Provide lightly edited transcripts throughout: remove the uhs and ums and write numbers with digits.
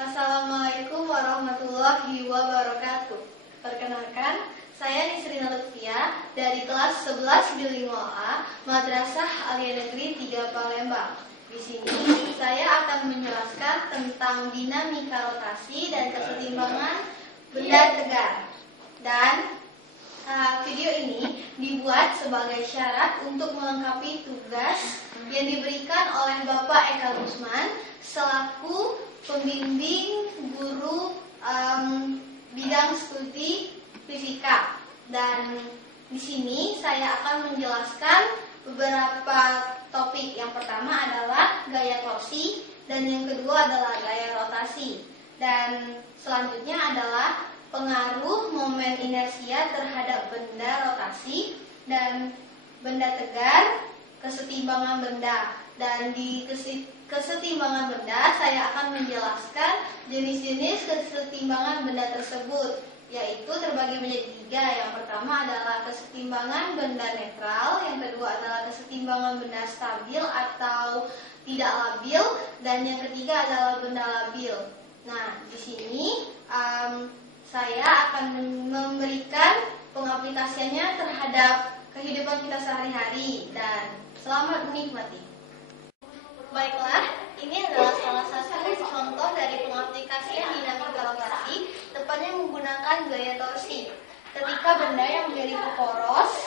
Assalamualaikum warahmatullahi wabarakatuh. Perkenalkan, saya Nisrina Lutfia dari kelas 11 Bilingual A, Madrasah Alia Negeri 3 Palembang. Di sini saya akan menjelaskan tentang dinamika rotasi dan kesetimbangan benda tegar. Dan video ini dibuat sebagai syarat untuk melengkapi tugas yang diberikan oleh Bapak Eka Gusman selaku pembimbing guru bidang studi fisika. Dan di sini saya akan menjelaskan beberapa topik. Yang pertama adalah gaya torsi dan yang kedua adalah gaya rotasi. Dan selanjutnya adalah pengaruh momen inersia terhadap benda rotasi dan benda tegar, kesetimbangan benda. Dan di kesetimbangan benda saya akan menjelaskan jenis-jenis kesetimbangan benda tersebut, yaitu terbagi menjadi 3. Yang pertama adalah kesetimbangan benda netral, yang kedua adalah kesetimbangan benda stabil atau tidak labil, dan yang ketiga adalah benda labil. Nah, di sini saya akan memberikan pengaplikasiannya terhadap kehidupan kita sehari-hari, dan selamat menikmati. Baiklah, ini adalah salah satu contoh dari pengaplikasian dinamika rotasi, tepatnya menggunakan gaya torsi. Ketika benda yang memiliki poros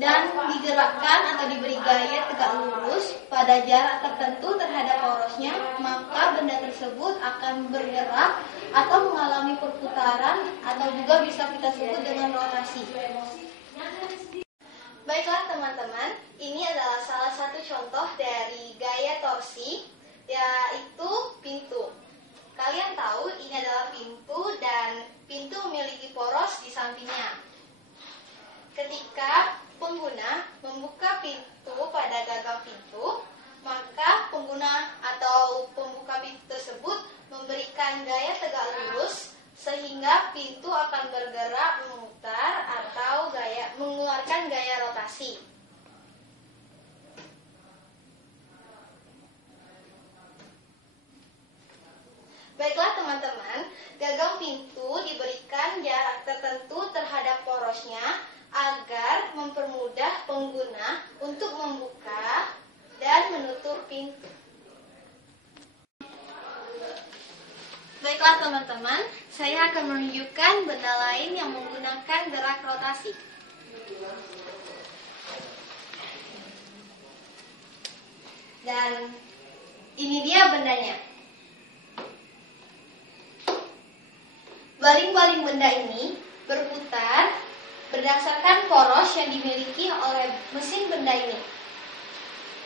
dan digerakkan atau diberi gaya tegak lurus pada jarak tertentu terhadap porosnya, maka benda tersebut akan bergerak atau mengalami perputaran, atau juga bisa kita sebut dengan rotasi. Baiklah teman-teman, ini adalah salah satu contoh dari gaya torsi, yaitu pintu. Kalian tahu ini adalah pintu dan pintu memiliki poros di sampingnya. Ketika pengguna membuka pintu pada gagang pintu, maka pengguna atau pembuka pintu tersebut memberikan gaya tegak lurus sehingga pintu akan bergerak memutar atau mengeluarkan gaya rotasi. Baiklah teman-teman, gagang pintu diberikan jarak tertentu terhadap porosnya agar mempermudah pengguna untuk membuka dan menutup pintu. Baiklah teman-teman, saya akan menunjukkan benda lain yang menggunakan gerak rotasi. Dan ini dia bendanya. Baling-baling benda ini berputar berdasarkan poros yang dimiliki oleh mesin benda ini.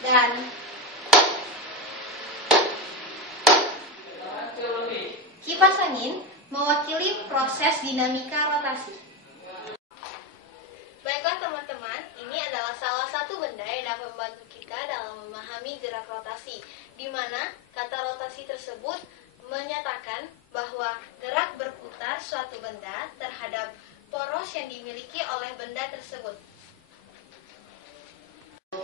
Dan kipas angin mewakili proses dinamika rotasi. Baiklah teman-teman, ini adalah salah satu benda yang dapat membantu kita dalam memahami gerak rotasi, di mana kata rotasi tersebut menyatakan bahwa gerak berputar suatu benda terhadap poros yang dimiliki oleh benda tersebut.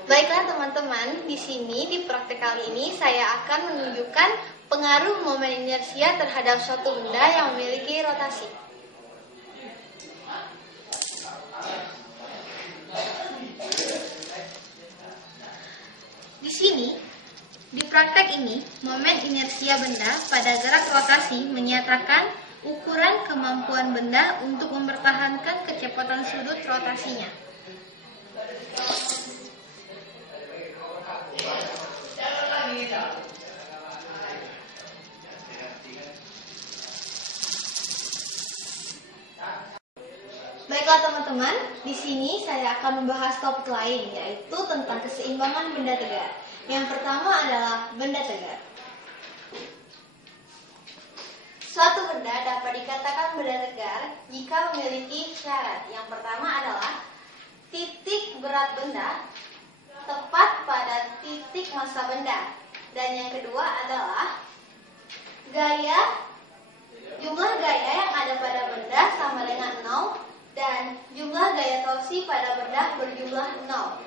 Baiklah teman-teman, di sini di praktek kali ini saya akan menunjukkan pengaruh momen inersia terhadap suatu benda yang memiliki rotasi. Di sini, di praktek ini, momen inersia benda pada gerak rotasi menyatakan ukuran kemampuan benda untuk mempertahankan kecepatan sudut rotasinya. Baiklah teman-teman, di sini saya akan membahas topik lain, yaitu tentang keseimbangan benda tegar. Yang pertama adalah benda tegar. Suatu benda dapat dikatakan benda tegar jika memiliki syarat. Yang pertama adalah titik berat benda tepat pada titik massa benda. Dan yang kedua adalah jumlah gaya yang ada pada benda sama dengan 0 dan jumlah gaya torsi pada benda berjumlah 0.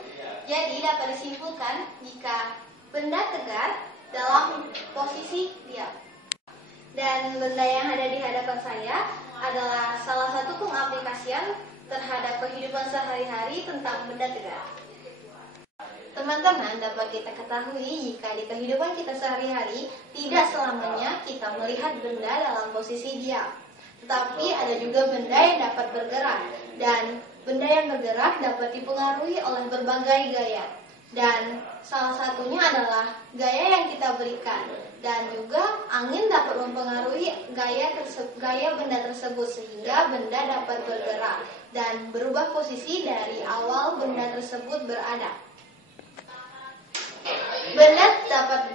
Jadi dapat disimpulkan jika benda tegar dalam posisi diam. Dan benda yang ada di hadapan saya adalah salah satu pengaplikasian terhadap kehidupan sehari-hari tentang benda tegak. Teman-teman, dapat kita ketahui jika di kehidupan kita sehari-hari tidak selamanya kita melihat benda dalam posisi diam. Tetapi ada juga benda yang dapat bergerak, dan benda yang bergerak dapat dipengaruhi oleh berbagai gaya. Dan salah satunya adalah gaya yang kita berikan. Dan juga angin dapat mempengaruhi gaya benda tersebut sehingga benda dapat bergerak dan berubah posisi dari awal benda tersebut berada. Benda dapat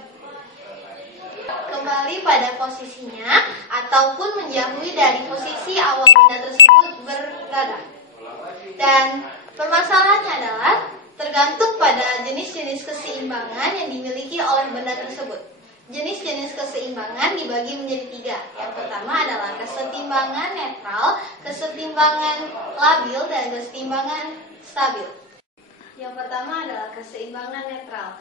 kembali pada posisinya ataupun menjauhi dari posisi awal benda tersebut berada. Dan permasalahannya adalah tergantung pada jenis-jenis keseimbangan yang dimiliki oleh benda tersebut. Jenis-jenis keseimbangan dibagi menjadi 3. Yang pertama adalah kesetimbangan netral, kesetimbangan labil, dan kesetimbangan stabil. Yang pertama adalah keseimbangan netral.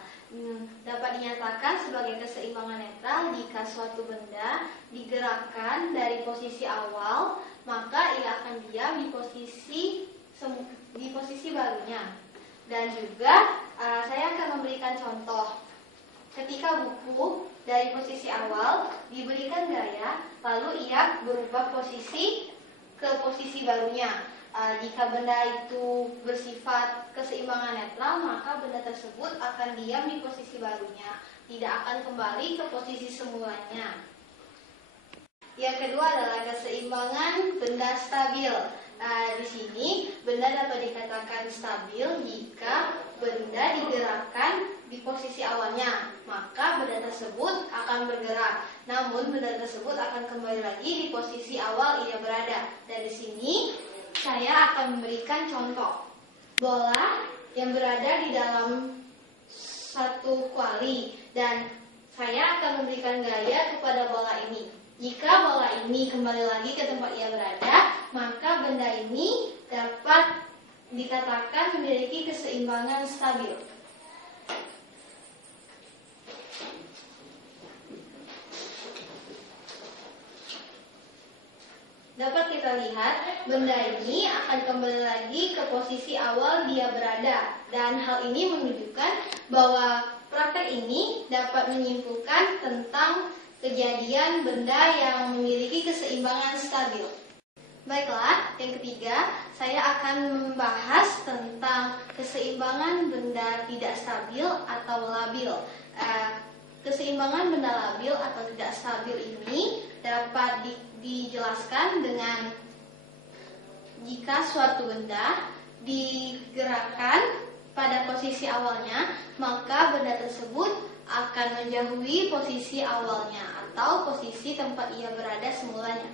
Dapat dinyatakan sebagai keseimbangan netral jika suatu benda digerakkan dari posisi awal, maka ia akan diam di posisi barunya. Dan juga saya akan memberikan contoh. Ketika buku dari posisi awal diberikan gaya, lalu ia berubah posisi ke posisi barunya. Jika benda itu bersifat keseimbangan netral, maka benda tersebut akan diam di posisi barunya, tidak akan kembali ke posisi semulanya. Yang kedua adalah keseimbangan benda stabil. Di sini benda dapat dikatakan stabil jika benda digerakkan di posisi awalnya, maka benda tersebut akan bergerak. Namun benda tersebut akan kembali lagi di posisi awal ia berada. Dan di sini saya akan memberikan contoh. Bola yang berada di dalam satu kuali, dan saya akan memberikan gaya kepada bola ini. Jika bola ini kembali lagi ke tempat ia berada, maka benda ini dapat dikatakan memiliki keseimbangan stabil. Dapat kita lihat, benda ini akan kembali lagi ke posisi awal dia berada. Dan hal ini menunjukkan bahwa praktek ini dapat menyimpulkan tentang kejadian benda yang memiliki keseimbangan stabil. Baiklah, yang ketiga, saya akan membahas tentang keseimbangan benda tidak stabil atau labil. Keseimbangan benda labil atau tidak stabil ini dapat dijelaskan dengan jika suatu benda digerakkan pada posisi awalnya, maka benda tersebut akan menjauhi posisi awalnya atau posisi tempat ia berada semulanya.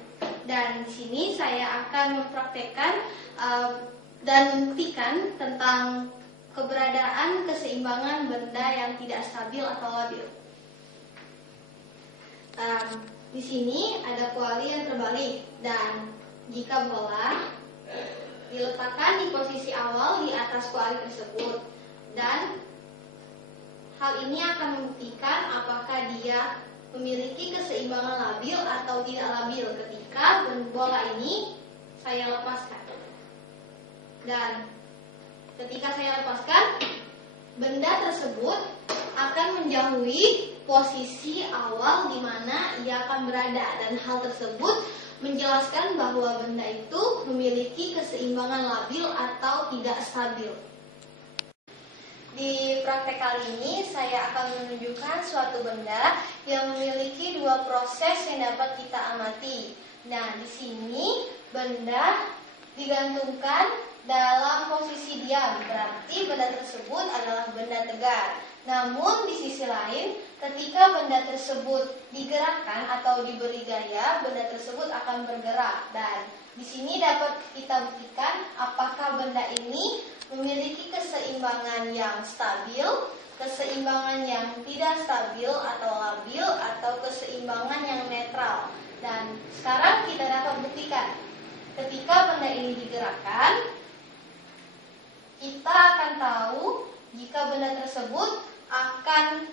Dan di sini saya akan mempraktekkan dan membuktikan tentang keberadaan keseimbangan benda yang tidak stabil atau labil. Di sini ada kuali yang terbalik, dan jika bola diletakkan di posisi awal di atas kuali tersebut, dan hal ini akan membuktikan apakah dia memiliki keseimbangan labil atau tidak labil ketika bola ini saya lepaskan. Dan ketika saya lepaskan, benda tersebut akan menjauhi posisi awal di mana ia akan berada, dan hal tersebut menjelaskan bahwa benda itu memiliki keseimbangan labil atau tidak stabil. Di praktek kali ini saya akan menunjukkan suatu benda yang memiliki 2 proses yang dapat kita amati. Nah, di sini benda digantungkan dalam posisi diam, berarti benda tersebut adalah benda tegak. Namun di sisi lain, ketika benda tersebut digerakkan atau diberi gaya, benda tersebut akan bergerak. Dan di sini dapat kita buktikan apakah benda ini memiliki keseimbangan yang stabil, keseimbangan yang tidak stabil atau labil, atau keseimbangan yang netral. Dan sekarang kita dapat buktikan, ketika benda ini digerakkan, kita akan tahu jika benda tersebut akan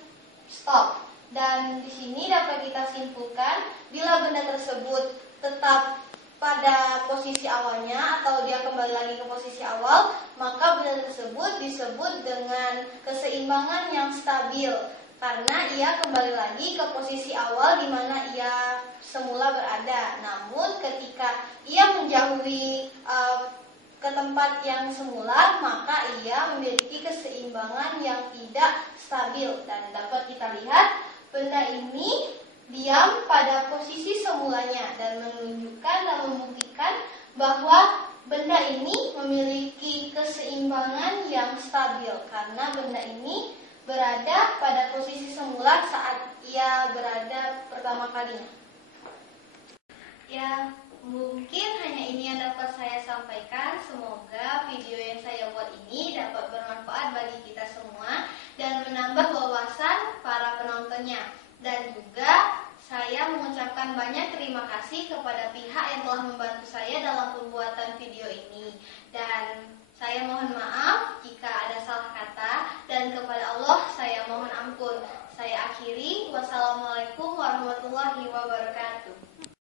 stop. Dan di sini dapat kita simpulkan bila benda tersebut tetap pada posisi awalnya atau dia kembali lagi ke posisi awal, maka benda tersebut disebut dengan keseimbangan yang stabil karena ia kembali lagi ke posisi awal di mana ia semula berada. Namun ketika ia menjauhi ke tempat yang semula, maka ia memiliki keseimbangan yang tidak stabil. Dan dapat kita lihat benda ini diam pada posisi semulanya dan menunjukkan dan membuktikan bahwa benda ini memiliki keseimbangan yang stabil karena benda ini berada pada posisi semula saat ia berada pertama kalinya. Ya, mungkin hanya ini yang dapat saya sampaikan. Semoga video yang saya buat ini dapat bermanfaat bagi kita semua dan menambah wawasan para penontonnya. Dan juga saya mengucapkan banyak terima kasih kepada pihak yang telah membantu saya dalam pembuatan video ini. Dan saya mohon maaf jika ada salah kata dan kepada Allah saya mohon ampun. Saya akhiri. Wassalamualaikum warahmatullahi wabarakatuh.